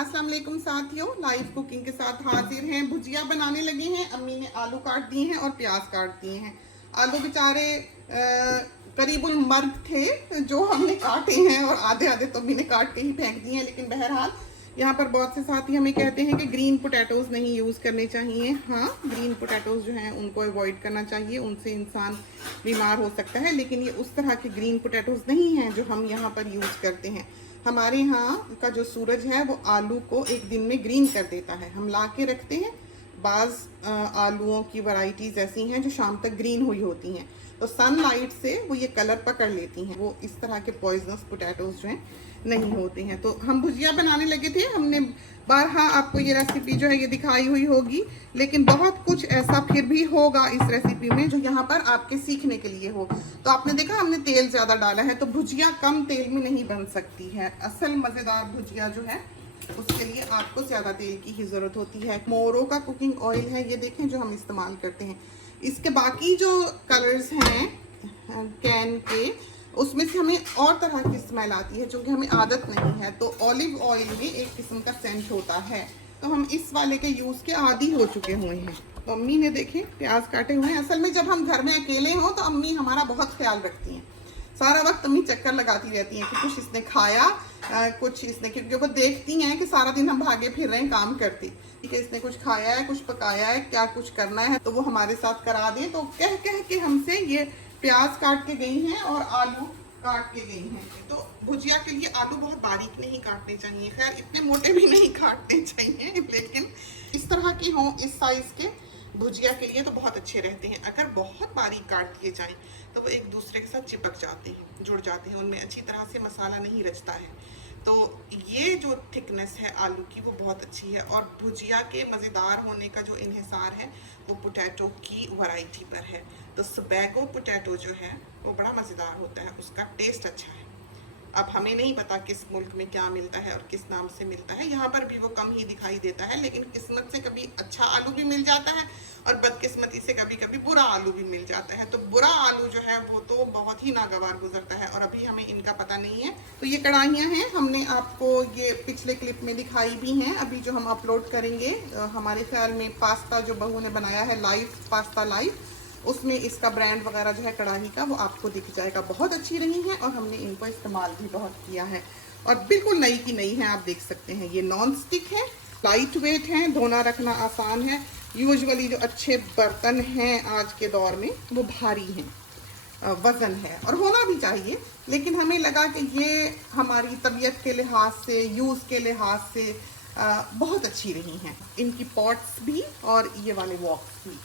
अस्सलाम वालेकुम साथियों, लाइव कुकिंग के साथ हाजिर हैं। भुजिया बनाने लगे हैं। अम्मी ने आलू काट दिए हैं और प्याज काट दिए हैं। आलू बेचारे करीबुल मर्द थे जो हमने काटे हैं और आधे आधे तो अम्मी ने काट के ही फेंक दिए हैं। लेकिन बहरहाल यहाँ पर बहुत से साथी हमें कहते हैं कि ग्रीन पोटैटोज़ नहीं यूज़ करने चाहिए। हाँ, ग्रीन पोटैटोज़ जो हैं उनको अवॉइड करना चाहिए, उनसे इंसान बीमार हो सकता है। लेकिन ये उस तरह के ग्रीन पोटैटोज़ नहीं हैं जो हम यहाँ पर यूज़ करते हैं। हमारे यहाँ का जो सूरज है वो आलू को एक दिन में ग्रीन कर देता है। हम ला के रखते हैं। बाज़ आलूओं की वैरायटीज़ ऐसी हैं जो शाम तक ग्रीन हुई होती हैं, तो सनलाइट से वो ये कलर पकड़ लेती हैं। वो इस तरह के पॉइजनस पोटैटोज़ जो हैं नहीं होते हैं। तो हम भुजिया बनाने लगे थे। हमने बारहा आपको ये रेसिपी जो है ये दिखाई हुई होगी, लेकिन बहुत कुछ ऐसा फिर भी होगा इस रेसिपी में जो यहाँ पर आपके सीखने के लिए हो। तो आपने देखा हमने तेल ज़्यादा डाला है, तो भुजिया कम तेल में नहीं बन सकती है। असल मज़ेदार भुजिया जो है उसके लिए आपको ज़्यादा तेल की ही ज़रूरत होती है। मोरो का कुकिंग ऑयल है, ये देखें जो हम इस्तेमाल करते हैं। इसके बाकी जो कलर्स हैं कैन के, उसमें से हमें और तरह की स्मेल आती है जो कि हमें आदत नहीं है। तो ऑलिव ऑयल में एक किस्म का सेंट होता है, तो हम इस वाले के यूज़ के आदी हो चुके हुए हैं। तो अम्मी ने देखें प्याज काटे हुए हैं। असल में जब हम घर में अकेले हों तो अम्मी हमारा बहुत ख्याल रखती हैं। सारा वक्त अम्मी चक्कर लगाती रहती हैं कि कुछ इसने खाया, कुछ इसने, क्योंकि वो देखती हैं कि सारा दिन हम भागे फिर रहे हैं काम करती, ठीक है, इसने कुछ खाया है, कुछ पकाया है, क्या कुछ करना है, तो वो हमारे साथ करा दें। तो कह कह के हमसे ये प्याज काट के गई हैं और आलू काट के गई हैं। तो भुजिया के लिए आलू बहुत बारीक नहीं काटने चाहिए, खैर इतने मोटे भी नहीं काटने चाहिए, लेकिन इस तरह के हों, इस साइज़ के भुजिया के लिए तो बहुत अच्छे रहते हैं। अगर बहुत बारीक काट दिए जाएं तो वो एक दूसरे के साथ चिपक जाते हैं, जुड़ जाते हैं, उनमें अच्छी तरह से मसाला नहीं रचता है। तो ये जो थिकनेस है आलू की वो बहुत अच्छी है। और भुजिया के मज़ेदार होने का जो इन्हिसार है वो पोटैटो की वैरायटी पर है। तो स्पैगो पोटैटो जो है वो बड़ा मज़ेदार होता है, उसका टेस्ट अच्छा है। अब हमें नहीं पता किस मुल्क में क्या मिलता है और किस नाम से मिलता है, यहाँ पर भी वो कम ही दिखाई देता है। लेकिन किस्मत से कभी अच्छा आलू भी मिल जाता है और बदकिस्मती से कभी कभी बुरा आलू भी मिल जाता है। तो बुरा आलू जो है वो तो बहुत ही नागवार गुजरता है और अभी हमें इनका पता नहीं है। तो ये कढ़ाइयाँ हैं, हमने आपको ये पिछले क्लिप में दिखाई भी हैं। अभी जो हम अपलोड करेंगे हमारे ख्याल में पास्ता जो बहू ने बनाया है, लाइव पास्ता लाइव, उसमें इसका ब्रांड वगैरह जो है कढ़ाई का वो आपको दिख जाएगा। बहुत अच्छी रही है और हमने इनको इस्तेमाल भी बहुत किया है और बिल्कुल नई की नई है, आप देख सकते हैं। ये नॉन स्टिक है, लाइट वेट है, धोना रखना आसान है। यूजुअली जो अच्छे बर्तन हैं आज के दौर में वो भारी हैं, वज़न है और होना भी चाहिए। लेकिन हमें लगा कि ये हमारी तबीयत के लिहाज से, यूज़ के लिहाज से बहुत अच्छी रही हैं। इनकी पॉट्स भी और ये वाले वॉक्स भी।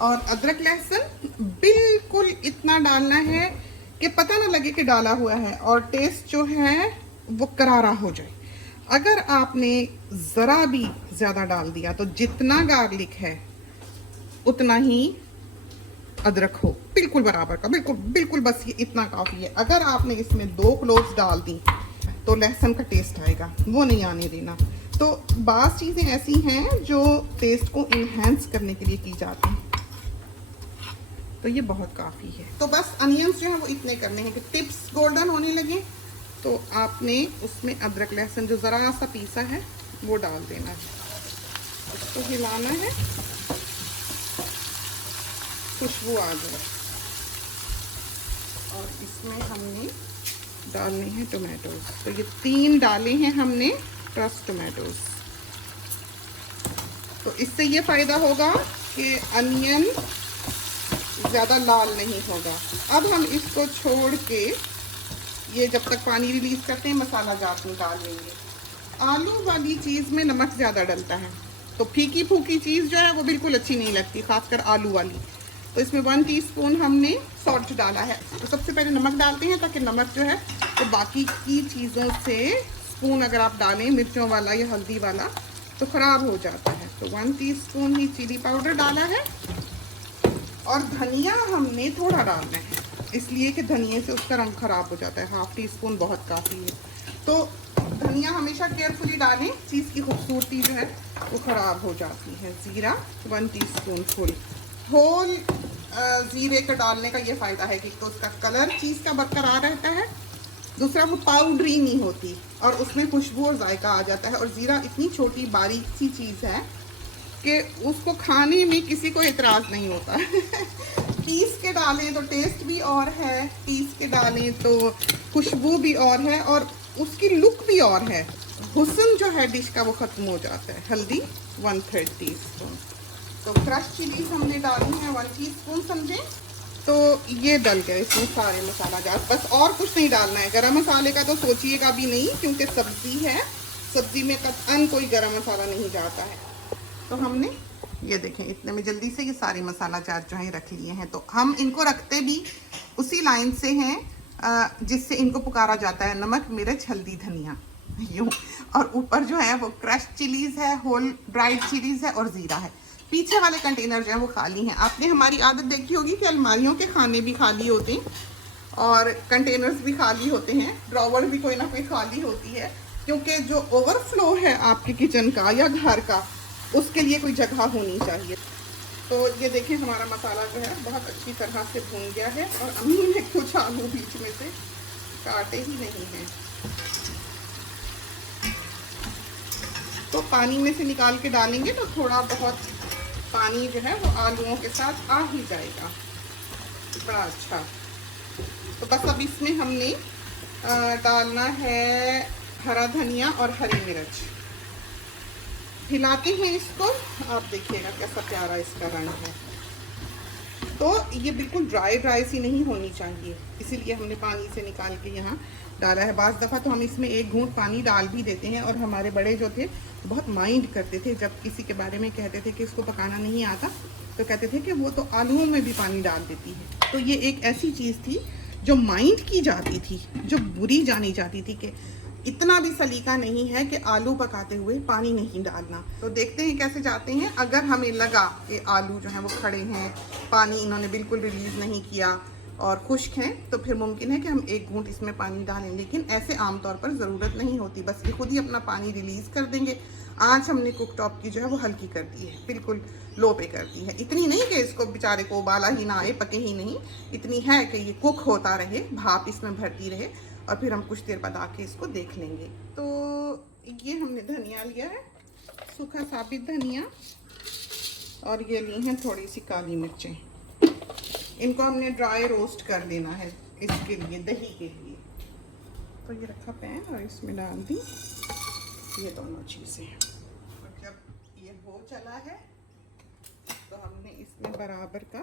और अदरक लहसुन बिल्कुल इतना डालना है कि पता ना लगे कि डाला हुआ है और टेस्ट जो है वो करारा हो जाए। अगर आपने ज़रा भी ज़्यादा डाल दिया तो जितना गार्लिक है उतना ही अदरक हो, बिल्कुल बराबर का, बिल्कुल बिल्कुल, बस ये इतना काफ़ी है। अगर आपने इसमें 2 क्लोव्स डाल दी तो लहसुन का टेस्ट आएगा, वो नहीं आने देना। तो बाज़ चीज़ें ऐसी हैं जो टेस्ट को इन्हेंस करने के लिए की जाती हैं, तो ये बहुत काफ़ी है। तो बस अनियंस जो है वो इतने करने हैं कि टिप्स गोल्डन होने लगे तो आपने उसमें अदरक लहसुन जो ज़रा सा पीसा है वो डाल देना है, उसको हिलाना है, खुशबू आ जाए। और इसमें हमने डालने हैं टोमेटोज़। तो ये 3 डाले हैं हमने क्रश टोमेटोज़। तो इससे ये फ़ायदा होगा कि अनियन ज़्यादा लाल नहीं होगा। अब हम इसको छोड़ के ये जब तक पानी रिलीज़ करते हैं मसाला जात में डाल लेंगे। आलू वाली चीज़ में नमक ज़्यादा डलता है, तो फीकी फूकी चीज़ जो है वो बिल्कुल अच्छी नहीं लगती, खासकर आलू वाली। तो इसमें 1 टीस्पून हमने सॉल्ट डाला है। तो सबसे पहले नमक डालते हैं ताकि नमक जो है तो बाकी की चीज़ों से, स्पून अगर आप डालें मिर्चों वाला या हल्दी वाला तो ख़राब हो जाता है। तो 1 टीस्पून ही चिली पाउडर डाला है और धनिया हमने थोड़ा डालना है, इसलिए कि धनिया से उसका रंग ख़राब हो जाता है। 1/2 टीस्पून बहुत काफ़ी है। तो धनिया हमेशा केयरफुली डालें, चीज़ की खूबसूरती जो है वो ख़राब हो जाती है। ज़ीरा 1 टीस्पून फुल। होल ज़ीरे का डालने का ये फ़ायदा है कि तो उसका कलर चीज़ का बरकरार रहता है दूसरा वो पाउडरी नहीं होती और उसमें खुशबू और जायका आ जाता है। और ज़ीरा इतनी छोटी बारीक सी चीज़ है कि उसको खाने में किसी को एतराज़ नहीं होता। पीस के डालें तो टेस्ट भी और है, पीस के डालें तो खुशबू भी और है और उसकी लुक भी और है। हुस्न जो है डिश का वो ख़त्म हो जाता है। हल्दी 1/3 टीस्पून, तो क्रश चिलीज हमने डाली है 1 टीस्पून समझें। तो ये डल गए इसमें सारे मसाला जार, बस और कुछ नहीं डालना है। गरम मसाले का तो सोचिएगा भी नहीं क्योंकि सब्ज़ी है, सब्ज़ी में कतई कोई गरम मसाला नहीं जाता है। तो हमने ये देखें इतने में जल्दी से ये सारे मसाला जार जो है रख लिए हैं। तो हम इनको रखते भी उसी लाइन से हैं जिससे इनको पुकारा जाता है, नमक मिर्च हल्दी धनिया यूँ। और ऊपर जो है वो क्रश चिलीज़ है, होल ड्राइड चिलीज़ है और ज़ीरा है। पीछे वाले कंटेनर जो है वो खाली हैं। आपने हमारी आदत देखी होगी कि अलमारियों के खाने भी खाली होते हैं और कंटेनर्स भी खाली होते हैं, ड्रॉवर भी कोई ना कोई खाली होती है, क्योंकि जो ओवरफ्लो है आपके किचन का या घर का उसके लिए कोई जगह होनी चाहिए। तो ये देखें हमारा मसाला जो है बहुत अच्छी तरह से भून गया है और अम्मी ने कुछ आलू बीच में से काटे ही नहीं हैं, तो पानी में से निकाल के डालेंगे तो थोड़ा बहुत पानी जो है वो आलूओं के साथ आ ही जाएगा, बड़ा अच्छा। तो बस अब इसमें हमने डालना है हरा धनिया और हरी मिर्च। हिलाते हैं इसको, आप देखिएगा कैसा प्यारा इसका रंग है। तो ये बिल्कुल ड्राई सी नहीं होनी चाहिए, इसीलिए हमने पानी से निकाल के यहाँ डाला है। बाज़ दफ़ा तो हम इसमें एक घूंट पानी डाल भी देते हैं और हमारे बड़े जो थे बहुत माइंड करते थे जब किसी के बारे में कहते थे कि इसको पकाना नहीं आता, तो कहते थे कि वो तो आलूओं में भी पानी डाल देती है। तो ये एक ऐसी चीज़ थी जो माइंड की जाती थी, जो बुरी जानी जाती थी कि इतना भी सलीका नहीं है कि आलू पकाते हुए पानी नहीं डालना। तो देखते हैं कैसे जाते हैं। अगर हमें लगा कि आलू जो हैं वो खड़े हैं, पानी इन्होंने बिल्कुल रिलीज़ नहीं किया और खुश्क हैं, तो फिर मुमकिन है कि हम एक घूंट इसमें पानी डालें, लेकिन ऐसे आमतौर पर ज़रूरत नहीं होती, बस ये खुद ही अपना पानी रिलीज़ कर देंगे। आज हमने कुक टॉप की जो है वो हल्की कर दी है, बिल्कुल लो पे कर दी है। इतनी नहीं कि इसको बेचारे को उबाला ही ना आए, पके ही नहीं, इतनी है कि ये कुक होता रहे, भाप इसमें भरती रहे और फिर हम कुछ देर बाद आके इसको देख लेंगे। तो ये हमने धनिया लिया है, सूखा साबित धनिया, और ये ली हैं थोड़ी सी काली मिर्चें। इनको हमने ड्राई रोस्ट कर देना है इसके लिए, दही के लिए। तो ये रखा पैन और इसमें डाल दी ये दोनों चीज़ें। और जब ये हो चला है तो हमने इसमें बराबर का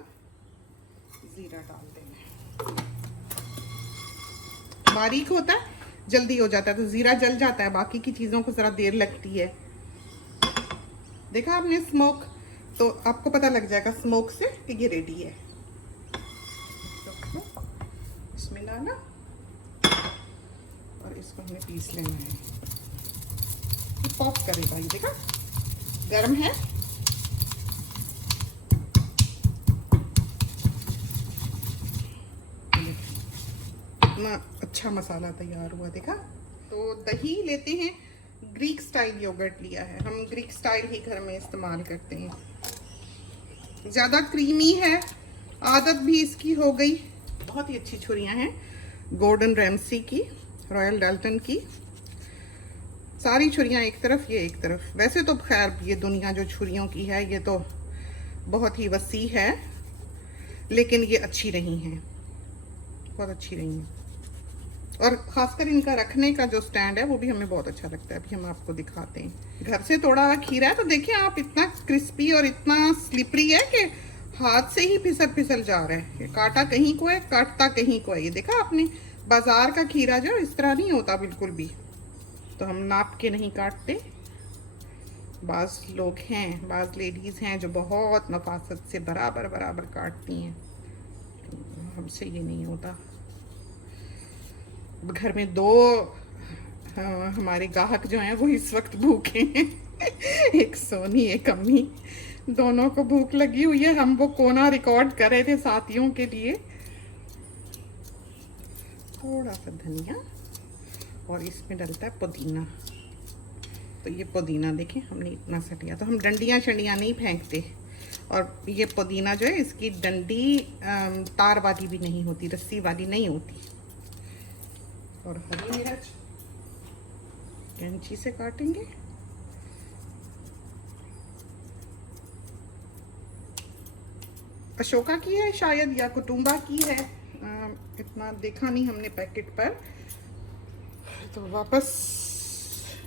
ज़ीरा डाल देना है। बारीक होता है, जल्दी हो जाता है, तो ज़ीरा जल जाता है, बाकी की चीज़ों को ज़रा देर लगती है। देखा आपने स्मोक, तो आपको पता लग जाएगा स्मोक से कि ये रेडी है। इसमें डाला और इसको हमें पीस लेना है। पॉप करेगा, ये देखा गर्म है। इतना अच्छा मसाला तैयार हुआ, देखा। तो दही लेते हैं, ग्रीक स्टाइल योगर्ट लिया है, हम ग्रीक स्टाइल ही घर में इस्तेमाल करते हैं। ज़्यादा क्रीमी है, आदत भी इसकी हो गई। बहुत ही अच्छी छुरियां हैं, गॉर्डन रैमसी की, रॉयल डाल्टन की। सारी छुरियां एक तरफ, ये एक तरफ। वैसे तो खैर ये दुनिया जो छुरियों की है ये तो बहुत ही वसी है, लेकिन ये अच्छी रही हैं, बहुत अच्छी रही हैं। और ख़ासकर इनका रखने का जो स्टैंड है वो भी हमें बहुत अच्छा लगता है। अभी हम आपको दिखाते हैं। घर से तोड़ा हुआ खीरा है, तो देखिए आप, इतना क्रिस्पी और इतना स्लिपरी है कि हाथ से ही फिसल जा रहा है। काटा कहीं को है, काटता कहीं को है। ये देखा आपने, बाजार का खीरा जो इस तरह नहीं होता बिल्कुल भी। तो हम नाप के नहीं काटते। बाज़ लोग हैं, बाज़ लेडीज़ हैं जो बहुत नफासत से बराबर बराबर काटती हैं, तो हमसे ये नहीं होता। घर में दो हमारे ग्राहक जो हैं वो इस वक्त भूखे हैं। एक सोनी, एक अम्मी, दोनों को भूख लगी हुई है। हम वो कोना रिकॉर्ड कर रहे थे साथियों के लिए। थोड़ा सा धनिया और इसमें डलता है पुदीना। तो ये पुदीना देखें हमने इतना सा लिया, तो हम डंडियाँ शंडियाँ नहीं फेंकते। और ये पुदीना जो है इसकी डंडी तार वाली भी नहीं होती, रस्सी वाली नहीं होती। और हरी मिर्च कैंची से काटेंगे। अशोका की है शायद या कुटुंबा की है, इतना देखा नहीं हमने पैकेट पर। तो वापस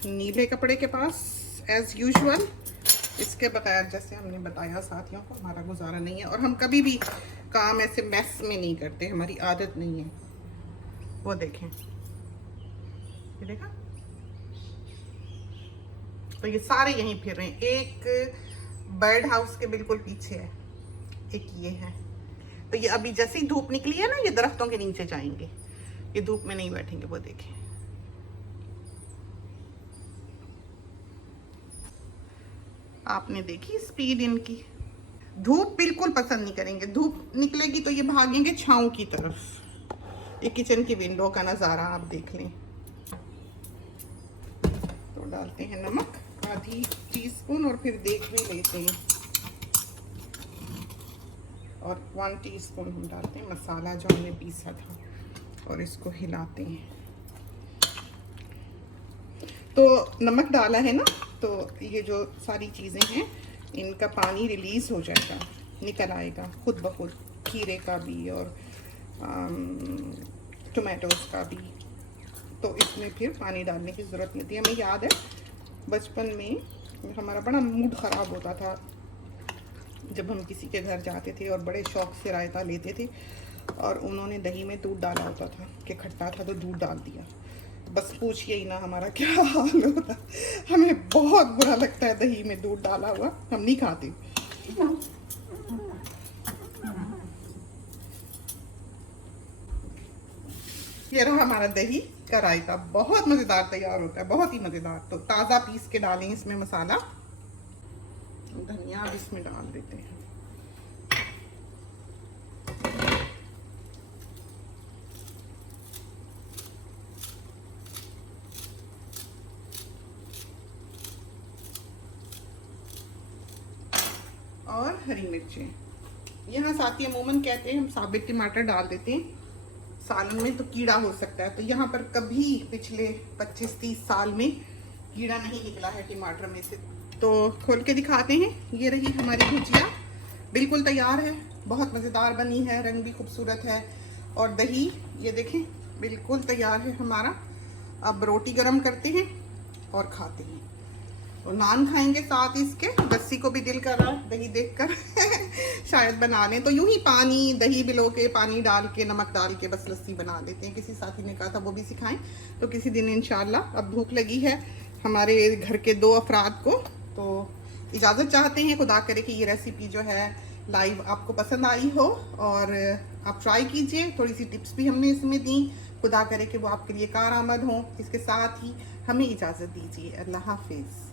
नीले कपड़े के पास एज यूजुअल। इसके बगैर जैसे हमने बताया साथियों को हमारा गुजारा नहीं है, और हम कभी भी काम ऐसे मैस में नहीं करते, हमारी आदत नहीं है। वो देखें, ये देखा, तो ये सारे यहीं फिर रहे हैं। एक बर्ड हाउस के बिल्कुल पीछे है, एक ये है। तो ये अभी जैसे ही धूप निकली है ना, ये दरख्तों के नीचे जाएंगे, ये धूप में नहीं बैठेंगे। वो देखें, आपने देखी स्पीड इनकी। धूप बिल्कुल पसंद नहीं करेंगे, धूप निकलेगी तो ये भागेंगे छांव की तरफ। ये किचन की विंडो का नज़ारा आप देख लें। तो डालते हैं नमक आधी टीस्पून, और फिर देख भी लेते हैं। और 1 टीस्पून हम डालते हैं मसाला जो हमने पीसा था, और इसको हिलाते हैं। तो नमक डाला है ना, तो ये जो सारी चीज़ें हैं इनका पानी रिलीज़ हो जाएगा, निकल आएगा खुद ब खुद, खीरे का भी और टोमेटोज़ का भी। तो इसमें फिर पानी डालने की ज़रूरत नहीं थी। हमें याद है बचपन में हमारा बड़ा मूड ख़राब होता था जब हम किसी के घर जाते थे और बड़े शौक से रायता लेते थे, और उन्होंने दही में दूध डाला होता था कि खट्टा था तो दूध डाल दिया। बस पूछिए ही ना हमारा क्या हाल होता। हमें बहुत बुरा लगता है दही में दूध डाला हुआ, हम नहीं खाते। ये रहा हमारा दही का रायता, बहुत मज़ेदार तैयार होता है, बहुत ही मज़ेदार। तो ताज़ा पीस के डालें इसमें मसाला, धनिया भी इसमें डाल देते हैं। और हरी मिर्चें। यहाँ साथी अमूमन कहते हैं हम साबित टमाटर डाल देते हैं सालन में तो कीड़ा हो सकता है, तो यहाँ पर कभी पिछले 25-30 साल में कीड़ा नहीं निकला है टमाटर में से। तो खोल के दिखाते हैं। ये रही हमारी भुजिया, बिल्कुल तैयार है, बहुत मज़ेदार बनी है, रंग भी खूबसूरत है। और दही ये देखें बिल्कुल तैयार है हमारा। अब रोटी गरम करते हैं और खाते हैं, और नान खाएंगे साथ इसके। लस्सी को भी दिल कर रहा है दही देखकर शायद बना लें। तो यूं ही पानी दही भिगो के, पानी डाल के, नमक डाल के बस लस्सी बना लेते हैं। किसी साथी ने कहा था वो भी सिखाएं, तो किसी दिन इंशाल्लाह। अब भूख लगी है हमारे घर के 2 अफराद को, तो इजाज़त चाहते हैं। खुदा करे कि ये रेसिपी जो है लाइव आपको पसंद आई हो, और आप ट्राई कीजिए। थोड़ी सी टिप्स भी हमने इसमें दी, खुदा करे कि वो आपके लिए कारआमद हों। इसके साथ ही हमें इजाज़त दीजिए। अल्लाह हाफिज़।